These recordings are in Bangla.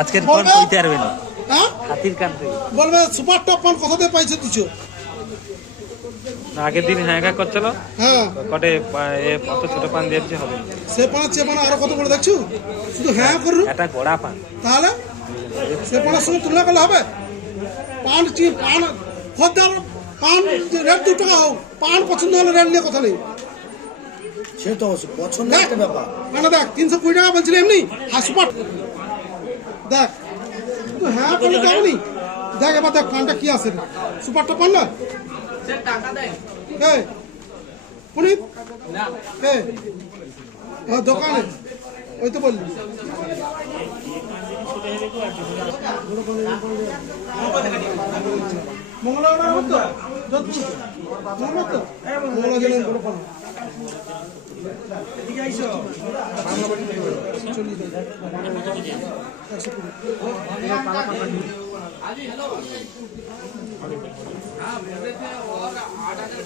আজকের পান কইতে পারবে না। হ্যাঁ হাতির কান বলবে সুপার টপ পান কত দিয়ে পাইছো দিছো? আগের দিন হ্যাঁ করছিল। হ্যাঁ কটে কত ছোট পান দিয়েছে হবে সে পান চেয়ে পান আরো কত বড় দেখছো? শুধু হ্যাঁ করু এটা গোড়া পান তাহলে সে পানের সঙ্গে তুলনা করলে হবে? পান পান খদ্দার পান রেট 2 টাকা হোক, পান পছন্দ হলে রেট নিয়ে কথা নেই। সে তো পছন্দ একটা ব্যাপার। মানে দেখ 320 টাকা বলছিল এমনি হ্যাঁ সুপার দেখ তুই হ্যাঁ করলে যাবনি। দেখ এবার দেখ পানটা কি আছে সুপারটা পান না টাকা দেয় পুনিত দোকানে ওই তো বললি মঙ্গলবার হতো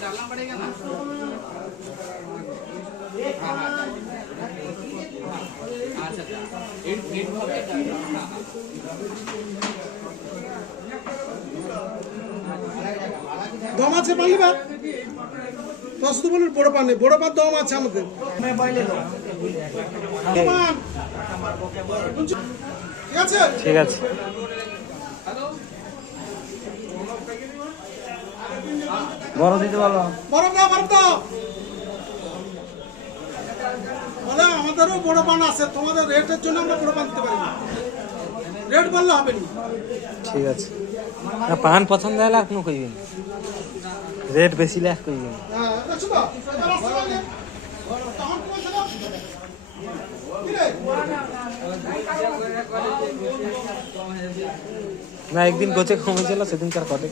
डालना पड़ेगा ना। দম আছে পানি ভাত তো শুধু বলুন বড় পান নেই, বড় পান দম আছে আমাদের। ঠিক আছে ঠিক আছে বড় দিতে বলো। বরফ দাও বরফ দাও। আমাদেরও বড় পান আছে, তোমাদের রেটের জন্য আমরা বড় পান দিতে পারি না, রেট বললে হবে না। ঠিক আছে পান পছন্দ হলে আপনি কইবেন, রেট বেশি লাখ কইবেন। না একদিন গোছে কমেছিল সেদিনকার কটে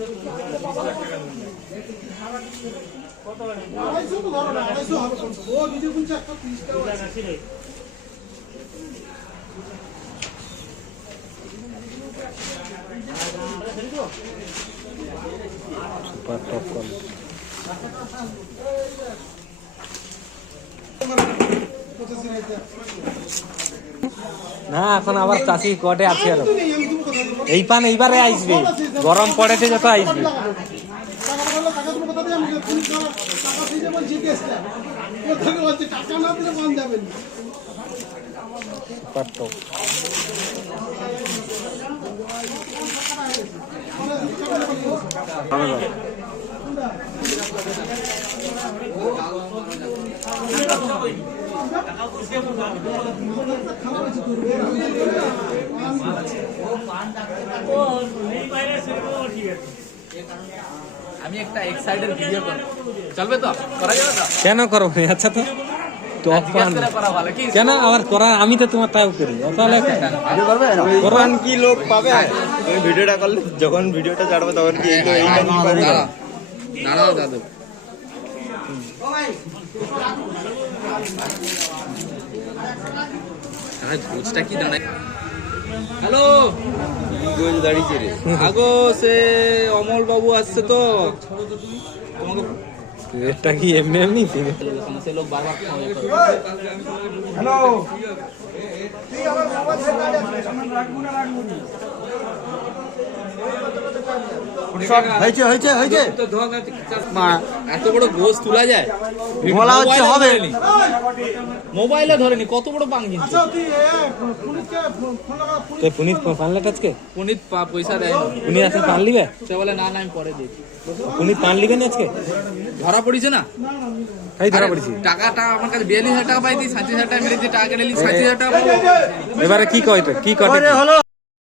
সুপার টপ কোয়ালিটি। না এখন আবার চাষি কটে আছে আরো এই পান এইবারে আসবে, গরম পড়েছে যত আসবে। সুপার টপ আমি একটা এক্সাইটেড ভিডিও করব, চলবে তো? করা যাবে তো? কেন করো? আচ্ছা তো কেন আবার করা? আমি তো তোমার তাও করি তাহলে কোরআন কি লোক পাবে? তুমি ভিডিওটা করলে যখন ভিডিওটা ছাড়বে তখন কি এইটা কি পাবে? দাঁড়াও দাদু ভোজটা কি দাঁড়ায়। হ্যালো দাঁড়িয়েছে রে আগো, সে অমল বাবু আসছে তো তোমাকে। এটা কি এমনি এমনি সে লোক বারবার হ্যালো এত বড় গোস তোলা যায়? মোবাইলে ধরেনি কত বড় পান কিনছে। পুনিত পানলে আজকে পুনিত পয়সা দেয়, উনি আজকে পান লিবে, সে বলে না না আমি পরে দিই। পুনিত পান লিবেন আজকে? ধরা পড়িছে না? ধরা পড়েছি। টাকাটা আমার কাছে 42,000 টাকা পাইছি, 37,000 টাকা মেরেছি, টাকা কেটে 37,000 টাকা। এবারে কি কয় কি কয় হলো?